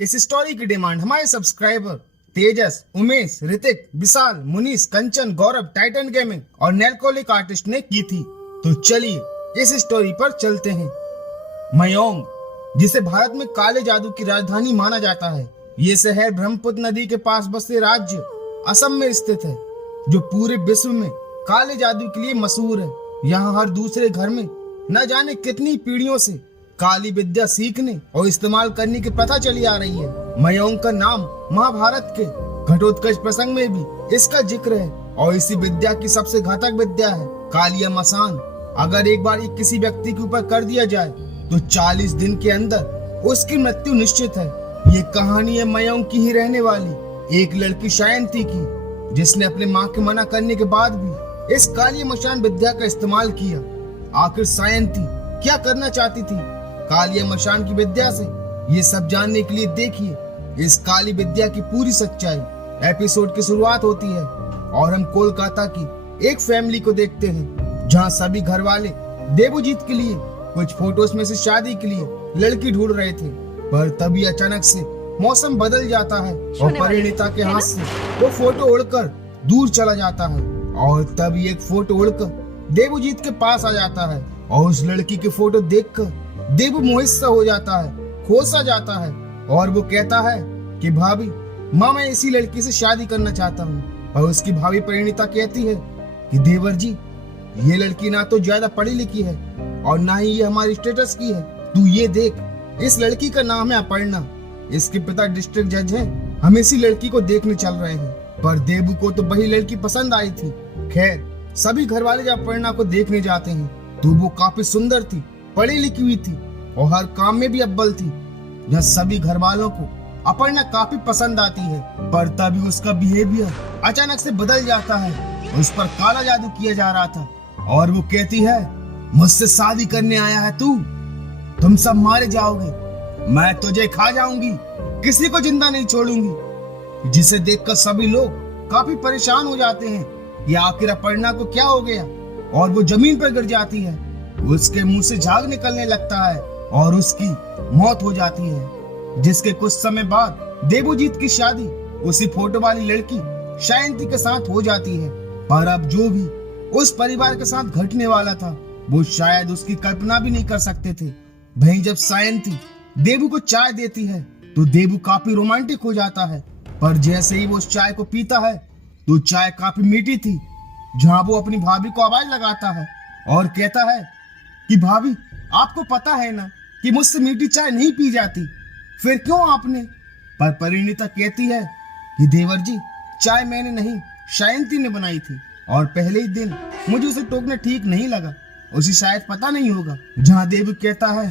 इस स्टोरी की डिमांड हमारे सब्सक्राइबर तेजस, उमेश, ऋतिक, विशाल, मुनीष, कंचन, गौरव, टाइटन गेमिंग और नेलकोलिक आर्टिस्ट ने की थी। तो चलिए इस स्टोरी पर चलते हैं। मयोंग, जिसे भारत में काले जादू की राजधानी माना जाता है, ये शहर ब्रह्मपुत्र नदी के पास बसे राज्य असम में स्थित है, जो पूरे विश्व में काले जादू के लिए मशहूर है। यहाँ हर दूसरे घर में न जाने कितनी पीढ़ियों से काली विद्या सीखने और इस्तेमाल करने की प्रथा चली आ रही है। मयोंग का नाम महाभारत के घटोत्कच प्रसंग में भी इसका जिक्र है और इसी विद्या की सबसे घातक विद्या है कालिया मसान। अगर एक बार ये किसी व्यक्ति के ऊपर कर दिया जाए तो 40 दिन के अंदर उसकी मृत्यु निश्चित है। ये कहानी है मयोंग की ही रहने वाली एक लड़की शायंती की, जिसने अपने माँ के मना करने के बाद भी इस कालिया मसान विद्या का इस्तेमाल किया। आखिर शायंती क्या करना चाहती थी कालिया मशान की विद्या से, ये सब जानने के लिए देखिए इस काली विद्या की पूरी सच्चाई। एपिसोड की शुरुआत होती है और हम कोलकाता की एक फैमिली को देखते हैं, जहां सभी घर वाले देवजीत के लिए कुछ फोटोज में से शादी के लिए लड़की ढूंढ रहे थे। पर तभी अचानक से मौसम बदल जाता है और परिणीता के हाथ से वो फोटो उड़कर दूर चला जाता है और तभी एक फोटो उड़कर देवजीत के पास आ जाता है और उस लड़की की फोटो देखकर देव मोहित सा हो जाता है, खोसा जाता है और वो कहता है कि भाभी, माँ मैं इसी लड़की से शादी करना चाहता हूँ। और उसकी भाभी परिणीता कहती है कि देवर जी, ये लड़की ना तो ज्यादा पढ़ी लिखी है और ना ही ये हमारी स्टेटस की है। तू ये देख, इस लड़की का नाम है अपर्णा, इसके पिता डिस्ट्रिक्ट जज हैं। हम इसी लड़की को देखने चल रहे हैं। पर देवू को तो वही लड़की पसंद आई थी। खैर, सभी घर वाले जब अपर्णा को देखने जाते हैं तो वो काफी सुंदर थी, पढ़ी लिखी हुई थी और हर काम में भी अव्वल थी। यह सभी घर वालों को अपर्णा काफी पसंद आती है। पर तभी उसका बिहेवियर अचानक से बदल जाता है। उस पर काला जादू किया जा रहा था और वो कहती है, मुझसे शादी करने आया है तू, तुम सब मारे जाओगे, मैं तुझे खा जाऊंगी, किसी को जिंदा नहीं छोड़ूंगी। जिसे देखकर सभी लोग काफी परेशान हो जाते हैं कि आखिर अपर्णा को क्या हो गया, और वो जमीन पर गिर जाती है। उसके मुंह से झाग निकलने लगता है और उसकी मौत हो जाती है। जिसके कुछ समय बाद देवजीत की शादी उसी फोटो वाली लड़की शायंती के साथ हो जाती है। पर अब जो भी उस परिवार के साथ घटने वाला था वो शायद उसकी कल्पना भी नहीं कर सकते थे। वहीं जब शायंती देवू को चाय देती है तो देवू काफी रोमांटिक हो जाता है। पर जैसे ही वो उस चाय को पीता है तो चाय काफी मीठी थी। जहां वो अपनी भाभी को आवाज लगाता है और कहता है कि भाभी, आपको पता है ना कि मुझसे मीठी चाय नहीं पी जाती, फिर क्यों आपने? पर परिणीता कहती है कि देवर जी, चाय मैंने नहीं, शायंती ने बनाई थी और पहले ही दिन मुझे उसे टोकना ठीक नहीं लगा, उसे शायद पता नहीं होगा। जहाँ देव कहता है,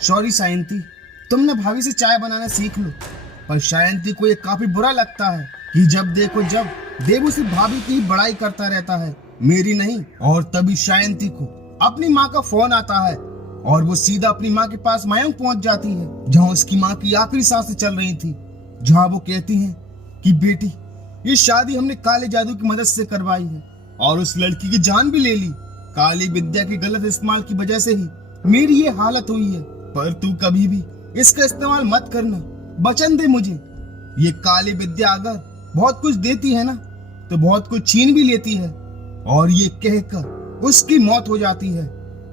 सॉरी शायंती, तुमने भाभी से चाय बनाना सीख लो। पर शायंती को ये काफी बुरा लगता है कि जब देखो जब देव उसी भाभी की बड़ाई करता रहता है, मेरी नहीं। और तभी शायंती को अपनी माँ का फोन आता है और वो सीधा अपनी माँ के पास मयंक पहुंच जाती है, जहाँ उसकी माँ की आखिरी सांसें चल रही थी। जहाँ वो कहती हैं कि बेटी, ये शादी हमने काले जादू की मदद से करवाई है और उस लड़की की जान भी ले ली। काली विद्या के गलत इस्तेमाल की वजह से ही मेरी ये हालत हुई है। पर तू कभी भी इसका इस्तेमाल मत करना, वचन दे मुझे। ये काली विद्या अगर बहुत कुछ देती है ना तो बहुत कुछ छीन भी लेती है। और ये कहकर उसकी मौत हो जाती है।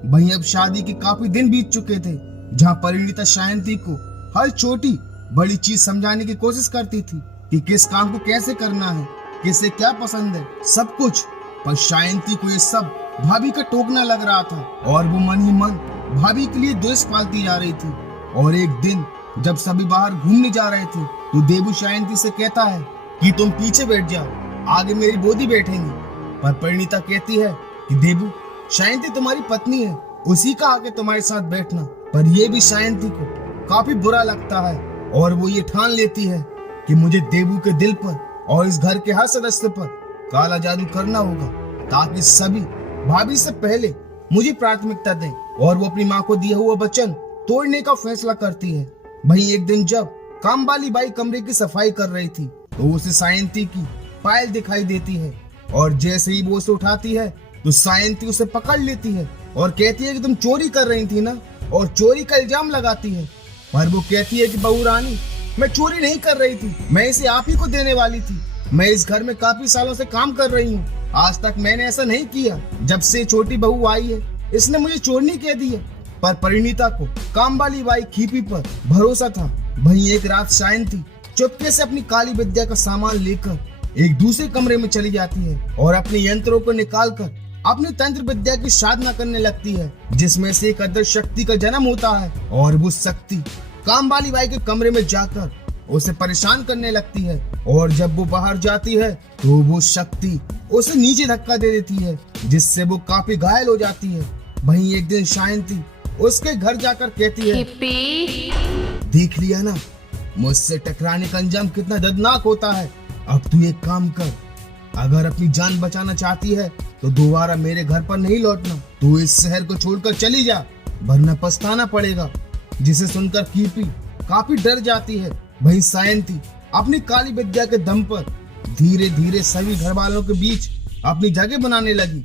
वहीं अब शादी के काफी दिन बीत चुके थे, जहां परिणीता शायंती को हर छोटी बड़ी चीज समझाने की कोशिश करती थी कि किस काम को कैसे करना है, किसे क्या पसंद है, सब कुछ। पर शायंती को ये सब भाभी का टोकना लग रहा था और वो मन ही मन भाभी के लिए द्वेष पालती जा रही थी। और एक दिन जब सभी बाहर घूमने जा रहे थे तो देवू शायंती से कहता है कि तुम पीछे बैठ जाओ, आगे मेरी बोधी बैठेंगी। पर परिणीता कहती है कि देवू, शायंती तुम्हारी पत्नी है, उसी का आगे तुम्हारे साथ बैठना। पर ये भी शायंती को काफी बुरा लगता है और वो ये ठान लेती है कि मुझे देवू के दिल पर और इस घर के हर सदस्य पर काला जादू करना होगा, ताकि सभी भाभी से पहले मुझे प्राथमिकता दें। और वो अपनी माँ को दिया हुआ वचन तोड़ने का फैसला करती है। वहीं एक दिन जब काम वाली बाई कमरे की सफाई कर रही थी तो उसे शायंती की पायल दिखाई देती है और जैसे ही वो उसे उठाती है तो शायंती उसे पकड़ लेती है और कहती है कि तुम चोरी कर रही थी ना, और चोरी का इल्जाम लगाती है। पर वो कहती है कि बहू रानी, मैं चोरी नहीं कर रही थी, मैं इसे आप ही को देने वाली थी। मैं इस घर में काफी सालों से काम कर रही हूँ, आज तक मैंने ऐसा नहीं किया। जब से छोटी बहू आई है इसने मुझे चोरनी कह दी है। पर परिणीता को काम वाली बाई खीपी पर भरोसा था। वहीं एक रात सायंती चुपके से अपनी काली विद्या का सामान लेकर एक दूसरे कमरे में चली जाती है और अपने यंत्रों को निकालकर अपनी तंत्र विद्या की साधना करने लगती है, जिसमें से एक अदृश्य शक्ति का जन्म होता है। और वो शक्ति काम वाली बाई के कमरे में जाकर उसे परेशान करने लगती है। और जब वो बाहर जाती है तो वो शक्ति उसे नीचे धक्का दे देती है, जिससे वो काफी घायल हो जाती है। वहीं एक दिन सायंती उसके घर जाकर कहती है, देख लिया ना, मुझसे टकराने का अंजाम कितना दर्दनाक होता है। अब तू एक काम कर, अगर अपनी जान बचाना चाहती है तो दोबारा मेरे घर पर नहीं लौटना। तू इस शहर को छोड़कर चली जा, वरना पछताना पड़ेगा। जिसे सुनकर कीपी काफी डर जाती है। वहीं सायंती अपनी काली विद्या के दम पर धीरे धीरे सभी घर वालों के बीच अपनी जगह बनाने लगी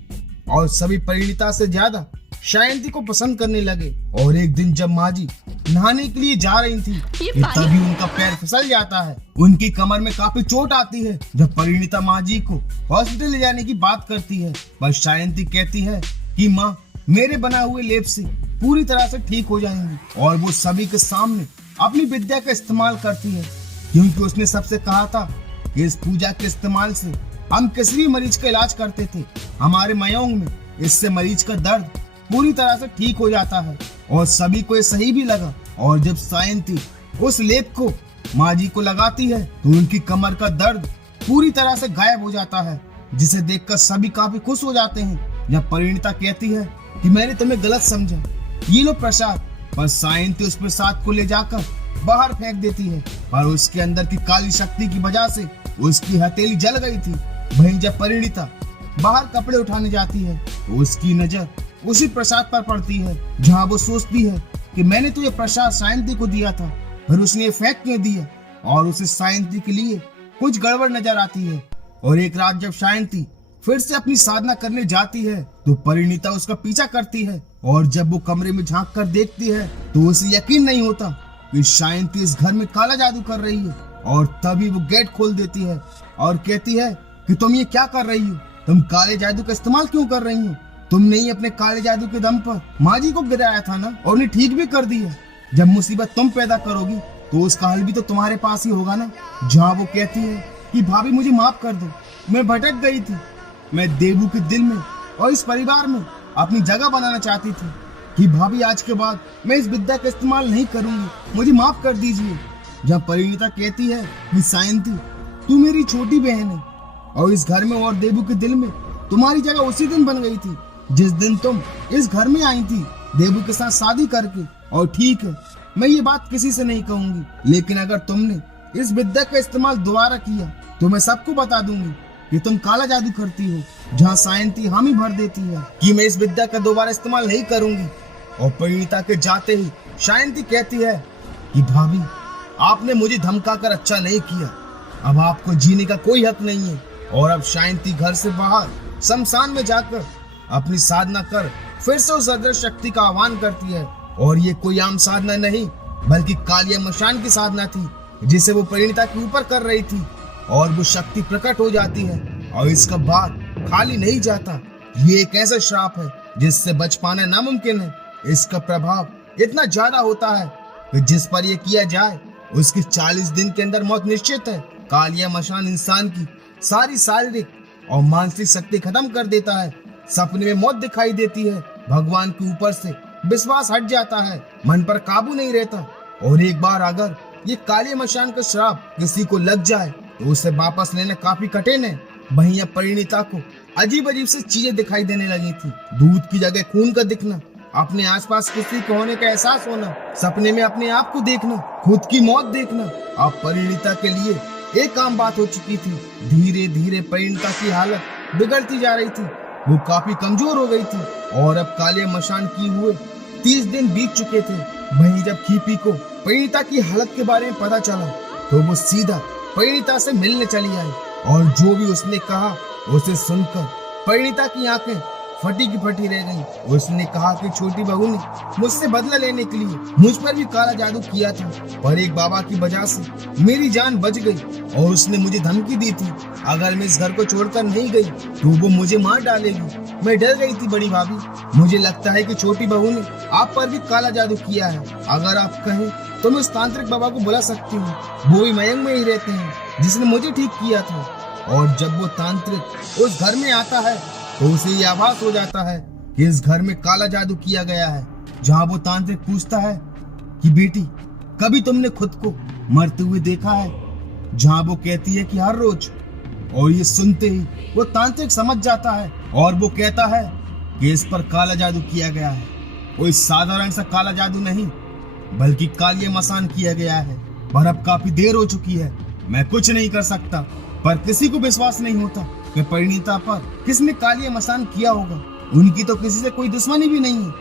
और सभी परिणीता से ज्यादा सायंती को पसंद करने लगे। और एक दिन जब माजी नहाने के लिए जा रही थी तभी उनका पैर फिसल जाता है। उनकी कमर में काफी चोट आती है। जब परिणीता माजी को हॉस्पिटल ले जाने की बात करती है, पर सायंती कहती है कि माँ मेरे बना हुए लेप से पूरी तरह से ठीक हो जाएंगी। और वो सभी के सामने अपनी विद्या का इस्तेमाल करती है, क्योंकि उसने सबसे कहा था कि इस पूजा के इस्तेमाल से हम किसी भी मरीज का इलाज करते थे। हमारे मयोंग में इससे मरीज का दर्द पूरी तरह से ठीक हो जाता है। और सभी को ये सही भी लगा। और जब सायंती उस लेप को माजी को लगाती है तो उनकी कमर का दर्द पूरी तरह से गायब हो जाता है, जिसे देखकर सभी काफी खुश हो जाते हैं। जब परिणीता कहती है कि मैंने तुम्हें गलत समझा, ये लो प्रसाद, पर सायंती उस प्रसाद को ले जाकर बाहर फेंक देती है। पर उसके अंदर की काली शक्ति की वजह से उसकी हथेली जल गई थी। वहीं जब परिणीता बाहर कपड़े उठाने जाती है तो उसकी नजर उसी प्रसाद पर पड़ती है, जहाँ वो सोचती है कि मैंने तो ये प्रसाद सायंती को दिया था, फिर उसने ये फेंक क्यों दिया। और उसे सायंती के लिए कुछ गड़बड़ नजर आती है। और एक रात जब सायंती फिर से अपनी साधना करने जाती है तो परिणीता उसका पीछा करती है। और जब वो कमरे में झांक कर देखती है तो उसे यकीन नहीं होता कि सायंती इस घर में काला जादू कर रही है। और तभी वो गेट खोल देती है और कहती है कि तुम ये क्या कर रही हो, तुम काले जादू का इस्तेमाल क्यों कर रही हो। तुमने ही अपने काले जादू के दम पर माजी को गिराया था ना, और उन्हें ठीक भी कर दिया। जब मुसीबत तुम पैदा करोगी तो उसका हल भी तो तुम्हारे पास ही होगा ना। जहाँ वो कहती है कि भाभी मुझे माफ कर दो, मैं भटक गई थी, मैं देवू के दिल में और इस परिवार में अपनी जगह बनाना चाहती थी। कि भाभी आज के बाद मैं इस विद्या का इस्तेमाल नहीं करूंगी, मुझे माफ कर दीजिए। जब परिणीता कहती है कि सायंती तू मेरी छोटी बहन है और इस घर में और देवू के दिल में तुम्हारी जगह उसी दिन बन गई थी जिस दिन तुम इस घर में आई थी देवू के साथ शादी करके। और ठीक है, मैं ये बात किसी से नहीं कहूंगी, लेकिन अगर तुमने इस विद्या का इस्तेमाल दोबारा किया तो मैं सबको बता दूंगी कि तुम काला जादू करती हो। जहाँ सायंती हामी भर देती है कि मैं इस विद्या का दोबारा इस्तेमाल नहीं करूंगी। और परिणीता के जाते ही सायंती कहती है कि भाभी आपने मुझे धमका कर अच्छा नहीं किया, अब आपको जीने का कोई हक नहीं है। और अब सायंती घर से बाहर शमशान में जाकर अपनी साधना कर फिर से उस अदृश्य शक्ति का आह्वान करती है। और ये कोई आम साधना नहीं बल्कि कालिया मशान की साधना थी, जिसे वो परिणीता के ऊपर कर रही थी। और वो शक्ति प्रकट हो जाती है और इसका भार खाली नहीं जाता। ये एक ऐसा श्राप है जिससे बच पाना नामुमकिन है। इसका प्रभाव इतना ज्यादा होता है कि जिस पर यह किया जाए उसकी 40 दिन के अंदर मौत निश्चित है। कालिया मशान इंसान की सारी शारीरिक और मानसिक शक्ति खत्म कर देता है। सपने में मौत दिखाई देती है, भगवान के ऊपर से विश्वास हट जाता है, मन पर काबू नहीं रहता। और एक बार अगर ये कालिया मशान का श्राप किसी को लग जाए तो उसे वापस लेना काफी कठिन है। वहीं अब परिणीता को अजीब अजीब सी चीजें दिखाई देने लगी थी। दूध की जगह खून का दिखना, अपने आसपास किसी को होने का एहसास होना, सपने में अपने आप को देखना, खुद की मौत देखना। अब परिणीता के लिए एक आम बात हो चुकी थी। धीरे धीरे परिणीता की हालत बिगड़ती जा रही थी, वो काफी कमजोर हो गई थी। और अब काले मशान की हुए 30 दिन बीत चुके थे। वहीं जब खीपी को परिणीता की हालत के बारे में पता चला तो वो सीधा परिणीता से मिलने चली आई। और जो भी उसने कहा उसे सुनकर परिणीता की आंखें फटी की फटी रह गई। उसने कहा कि छोटी बहू ने मुझसे बदला लेने के लिए मुझ पर भी काला जादू किया था, पर एक बाबा की वजह से मेरी जान बच गई और उसने मुझे धमकी दी थी अगर मैं इस घर को छोड़कर नहीं गई तो वो मुझे मार डालेगी। मैं डर गई थी बड़ी भाभी। मुझे लगता है कि छोटी बहू ने आप पर भी काला जादू किया है। अगर आप कहें तो मैं उस तांत्रिक बाबा को बुला सकती हूँ, वो भी मयंक में ही रहते हैं, जिसने मुझे ठीक किया था। और जब वो तांत्रिक उस घर में आता है तो उसे ये आभास हो जाता है कि इस घर में काला जादू किया गया है। जहाँ वो तांत्रिक पूछता है कि बेटी कभी तुमने खुद को मरते हुए देखा है, जहाँ वो कहती है कि हर रोज। और ये सुनते ही वो तांत्रिक समझ जाता है और वो कहता है कि इस पर काला जादू किया गया है। कोई साधारण सा काला जादू नहीं, बल्कि कालिया मसान किया गया है। पर अब काफी देर हो चुकी है, मैं कुछ नहीं कर सकता। पर किसी को विश्वास नहीं होता कि परिणीता पर किसने कालिया मसान किया होगा। उनकी तो किसी से कोई दुश्मनी भी नहीं है।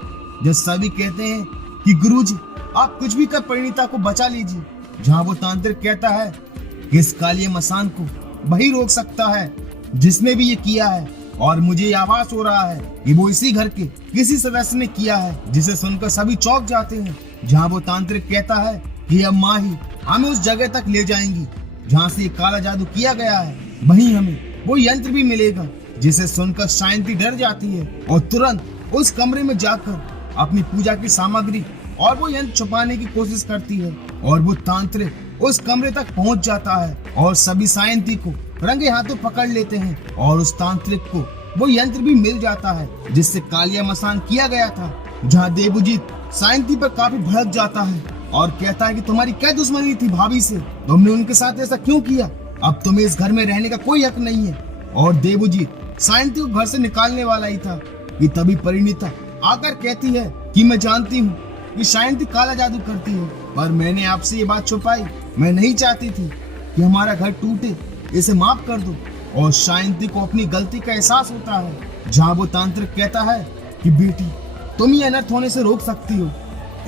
जब सभी कहते हैं कि गुरुजी आप कुछ भी कर परिणीता को बचा लीजिए, जहाँ वो तांत्रिक कहता है कि इस कालिया मसान को वही रोक सकता है जिसने भी ये किया है। और मुझे आभास हो रहा है कि वो इसी घर के किसी सदस्य ने किया है, जिसे सुनकर सभी चौंक जाते हैं। जहाँ वो तांत्रिक कहता है कि अब माँ ही हमें उस जगह तक ले जाएंगी जहाँ से ये काला जादू किया गया है। वहीं हमें वो यंत्र भी मिलेगा, जिसे सुनकर शांति डर जाती है और तुरंत उस कमरे में जाकर अपनी पूजा की सामग्री और वो यंत्र छुपाने की कोशिश करती है। और वो तांत्रिक उस कमरे तक पहुंच जाता है और सभी सायंती को रंगे हाथों पकड़ लेते हैं। और उस तांत्रिक को वो यंत्र भी मिल जाता है जिससे कालिया मसान किया गया था। जहाँ देवजीत सायंती पर काफी भड़क जाता है और कहता है कि तुम्हारी क्या दुश्मनी थी भाभी से, तुमने उनके साथ ऐसा क्यों किया, अब तुम्हें इस घर में रहने का कोई हक नहीं है। और देवजीत सायंती को घर से निकालने वाला ही था कि तभी परिणीता आकर कहती है कि मैं जानती हूँ कि सायंती काला जादू करती है, पर मैंने आपसे ये बात छुपाई। मैं नहीं चाहती थी कि हमारा घर टूटे, इसे माफ कर दो। और सायंती को अपनी गलती का एहसास होता है। जहाँ वो तांत्रिक कहता है कि बेटी तुम ये अनर्थ होने से रोक सकती हो,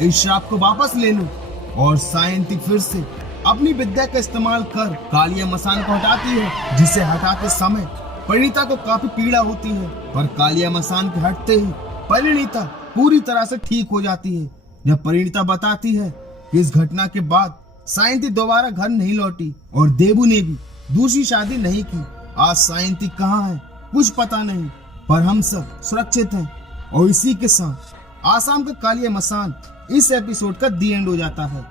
इस श्राप को वापस ले लो। और सायंती फिर से अपनी विद्या का इस्तेमाल कर कालिया मसान को हटाती है, जिसे हटाते समय परिणीता को काफी पीड़ा होती है। पर कालिया मसान के हटते ही परिणीता पूरी तरह से ठीक हो जाती है। जब परिणीता बताती है कि इस घटना के बाद सायंती दोबारा घर नहीं लौटी और देबू ने भी दूसरी शादी नहीं की। आज सायंती कहाँ है कुछ पता नहीं, पर हम सब सुरक्षित हैं। और इसी के साथ आसाम का कालिया मसान इस एपिसोड का दी एंड हो जाता है।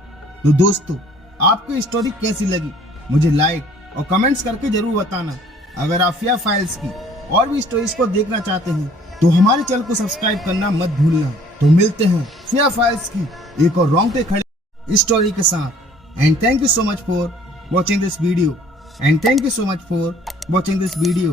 तो दोस्तों आपको स्टोरी कैसी लगी मुझे लाइक और कमेंट्स करके जरूर बताना। अगर आप फिया फाइल्स की और भी स्टोरीज को देखना चाहते हैं तो हमारे चैनल को सब्सक्राइब करना मत भूलना। तो मिलते हैं फिया फाइल्स की एक और रोंगटे खड़े स्टोरी के साथ। And thank you so much for watching this video.